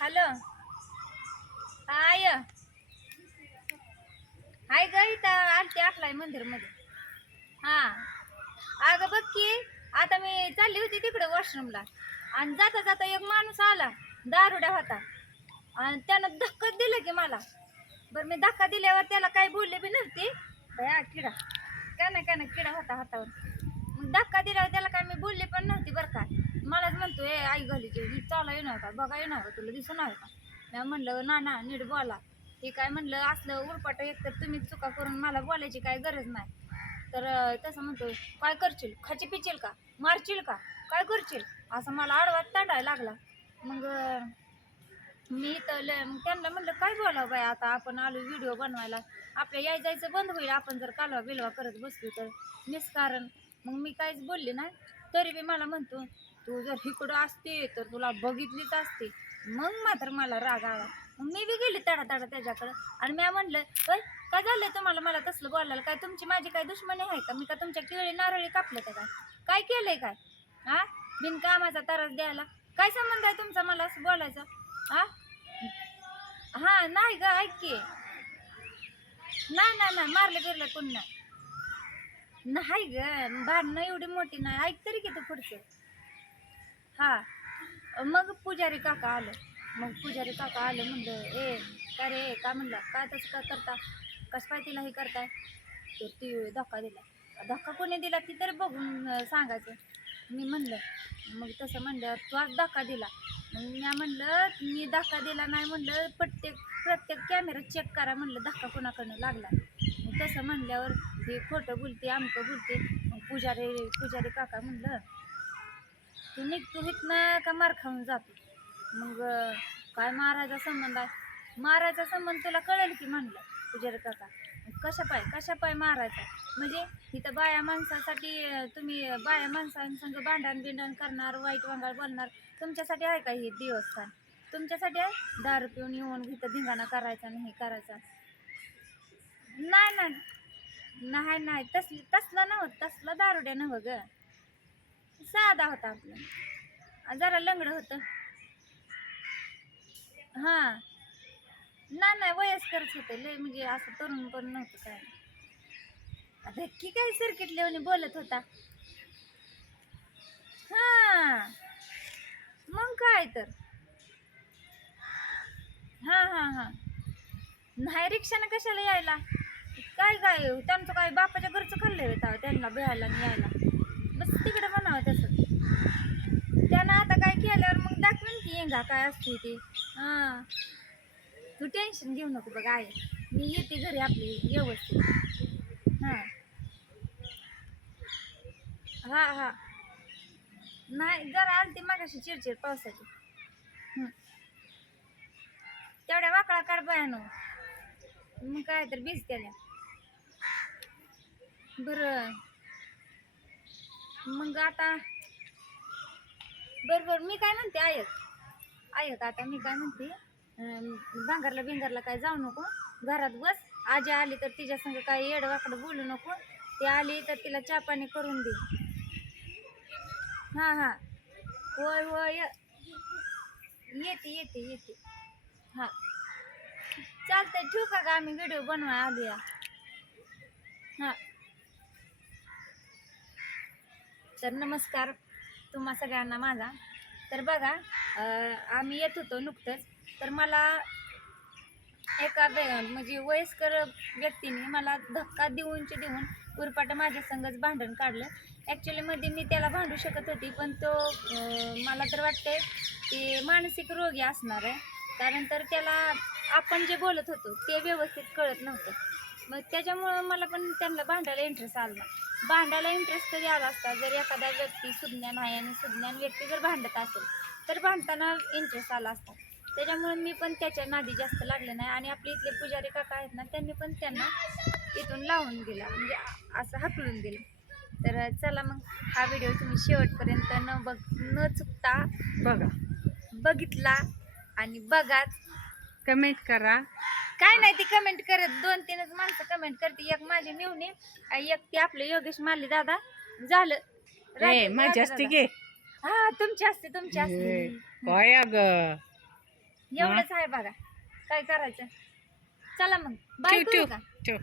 Hello I हाय ग इथं आलती आपलाय मंदिरमध्ये हा. अगं बघ की आता मी चालली होती तिकडे वॉशरूमला आणि जाता जाता एक माणूस आला दारुड्या होता. आणि त्यानं धक्काच दिलं की मला. बरं मी धक्का दिल्यावर त्याला काही बोलले बी नव्हती. भया किडा. काय ना काय ना किडा होता हातावर. मग धक्का दिल्यावर त्याला काय मी बोलले पण नव्हती बरं का. मलाच घाली ए आई घालीचे नीट चाला येणार का? बघा येणार का? तुला दिसून आहे का? मी म्हणलं ना ना नीट बोला. हे काय म्हणलं असलं उरपाट एक तर तुम्ही चुका करून मला बोलायची काय गरज नाही. तर तसं म्हणतो काय करशील? खाची पिचेल का? मारशील का? काय करशील? असं मला आडवा ताडायला लागला. मग मी तर ल- मग त्यांना म्हणलं काय बोलावं बाय आता? आपण आलो व्हिडिओ बनवायला. आपल्या याय जायचं बंद होईल. आपण जर कालवा बिलवा करत बसलो तर. निस्कारण. मग मी काहीच बोलले नाही. तरी बी मला म्हणतो तू जर इकडं असते तर तुला बघितलीच असते. मग मात्र मला राग आला. मग मी बी गेली तडा तडा त्याच्याकडं. आणि मी म्हणलं होय काय झालं तुम्हाला? मला तसलं बोलायला काय? तुमची माझी काय दुश्मनी आहे का? मी का तुमच्या केळी नारळी कापलं का काय? काय केलंय काय? हा बिनकामाचा त्रास द्यायला? काय संबंध आहे तुमचा मला असं बोलायचं? हा हा नाही ग ऐक की. नाही नाही नाही मारलं बिरलं कोण नाही नाही ग भांडणं एवढी मोठी नाही. ऐक तरी की तू पुढचं. हा. मग पुजारी काका आलं. मग पुजारी काका आलं म्हणलं ए का रे का म्हणलं? काय तसं का करता? कसं काय तिला हे करताय? तर ती धक्का दिला. धक्का कोणी दिला ती तरी बघून सांगायचं. मी म्हणलं मग तसं म्हणलं तू आज धक्का दिला. मग मी म्हणलं मी धक्का दिला नाही म्हणलं प्रत्येक प्रत्येक कॅमेरा चेक करा म्हणलं धक्का कोणाकडनं लागला? मग तसं म्हणल्यावर हे खोटं बोलते आमकं बोलते. मग पुजारी पुजारी काका म्हणलं तू निघतो इथनं का मार खाऊन जातो? मग काय मारायचा संबंध आहे? मारायचा संबंध तुला कळेल की म्हणलं पुजारी काका. कशा पाय कशा पाय मारायचा? म्हणजे इथं बाया माणसासाठी तुम्ही बाया माणसांसंग भांडण बिंडण करणार वाईट वांगाळ बोलणार. तुमच्यासाठी आहे का हे देवस्थान? तुमच्यासाठी आहे? दारू पिऊन येऊन इथं धिंगाणा करायचा आणि हे करायचा? नाही नाही. नाही नाही तसली तसला नव्हतं तसला दारुड्या नव्ह ग. साधा होता आपला. जरा लंगडं होतं. हां. नाही नाही वयस्करच होते लय म्हणजे असं तरुण पण नव्हतं काय. आता की काय सर्किट लेवणी बोलत होता. हां. मग काय तर. हां हां हां. नाही रिक्षानं कशाला यायला? काय काय त्यांचं काय बापाच्या घरचं खाल्लं होतं त्यांना बिहायला आणि यायला. बस तिकडे म्हणावं तसं. त्यानं आता काय केल्यावर मग दाखवेन की येंगा काय असते ते. हां. तू टेन्शन घेऊ नको बघ आहे मी येते घरी आपली व्यवस्थित. हां. हां हां. नाही जरा आलती मागाशी चिडचिड पावसाची. तेवढ्या वाकडा काढ बयानो. मग काय तर बीज त्याला बरं. मग आता बरं बरं. मी काय म्हणते ऐक ऐक आता मी काय म्हणते भांगरला बिंगरला काय जाऊ नको. घरात बस. आजी आली तर तिच्या संग काय येड वाकडं बोलू नको. ती आली तर तिला चहा पाणी करून दे. हां हां. होय होय. य- येते येते येते. हां. चालतंय ठेवू का आम्ही व्हिडिओ बनवाय आधी. या हां. तर नमस्कार तुम्हा सगळ्यांना माझा. तर बघा आम्ही येत होतो नुकतंच. तर मला एका वे- म्हणजे वयस्कर व्यक्तीने मला धक्का देऊनचे देऊन उरपाट माझ्या संगच भांडण काढलं. ॲक्च्युलीमध्ये मी त्याला भांडू शकत होती पण तो मला तर वाटते की मानसिक रोगी असणार आहे. कारण तर त्याला आपण जे बोलत होतो ते व्यवस्थित कळत नव्हतं. मग त्याच्यामुळं मला पण त्यांना भांडायला इंटरेस्ट आला भांडायला इंटरेस्ट कधी आला असता. जर एखादा व्यक्ती सुज्ञान आहे आणि सुज्ञान व्यक्ती जर भांडत असेल तर भांडताना इंटरेस्ट आला असता. त्याच्यामुळे मी पण त्याच्या नादी जास्त लागले नाही आणि आपले इथले पुजारी काका आहेत ना त्यांनी पण त्यांना इथून लावून दिला. म्हणजे असं हाकलून दिलं. तर चला मग हा व्हिडिओ तुम्ही शेवटपर्यंत न बघ न चुकता बघा. बघितला आणि बघाच. कमेंट करा. काय नाही ती कमेंट करत. दोन तीनच माणसं कमेंट करते. एक माझी मिवणी आणि एक ती आपले योगेश माली दादा. झालं. ए राजा- माझी असते. गे हा तुमची असते तुमची असते. काय ग एवढंच आहे बघा. काय करायचं? चला मग. बाय ठेव का? ठेव.